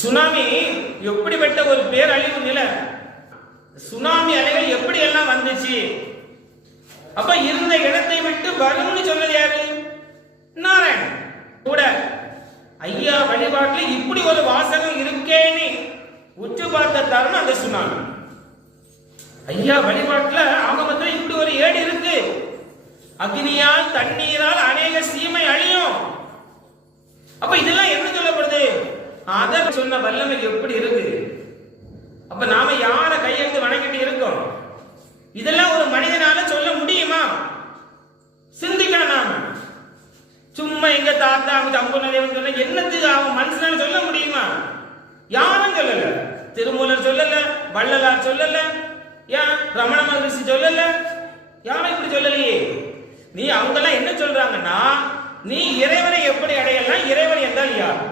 Tsunami எப்படிப்பட்ட ஒரு பேரழிவு நிலை, சுனாமி அலைகள் எப்படி எல்லாம் வந்துச்சு. அப்ப இருந்த இடத்தை விட்டு வரும்னு சொன்னது யாரு? நாராயணன் கூட. ஐயா வழிபாட்டில் இப்படி ஒரு வாசகம் இருக்கேன்னு உற்று பார்த்த தருணம் அந்த சுனாமி. ஐயா வழிபாட்டில் ஆகமத்தில் இப்படி ஒரு ஏடு இருக்கு. அக்னியால் தண்ணீரால் அநேக சீமை அழியும். அப்ப இதெல்லாம் என்ன சொல்லப்படுது? அத சொன்ன வல்லமை எப்படி இருக்கு. அப்ப நாம யார கையெழுத்து வணங்கிட்டு இருக்கோம்? இதெல்லாம் ஒரு மனிதனால சொல்ல முடியுமா? சிந்திக்கலாம். நாம சும்மா எங்க தாத்தா தம்புனதேவன் சொன்ன என்னத்துக்கு அவன் மனுஷனால சொல்ல முடியுமா? யாரும் சொல்லல. திருமூலர் சொல்லல, வள்ளலார் சொல்லல, ஏன் ரமண மகரிஷி சொல்லல, யாரும் இப்படி சொல்லலையே. நீ அவங்க எல்லாம் என்ன சொல்றாங்கன்னா, நீ இறைவனை எப்படி அடையலாம்? இறைவன் என்றால் யார்?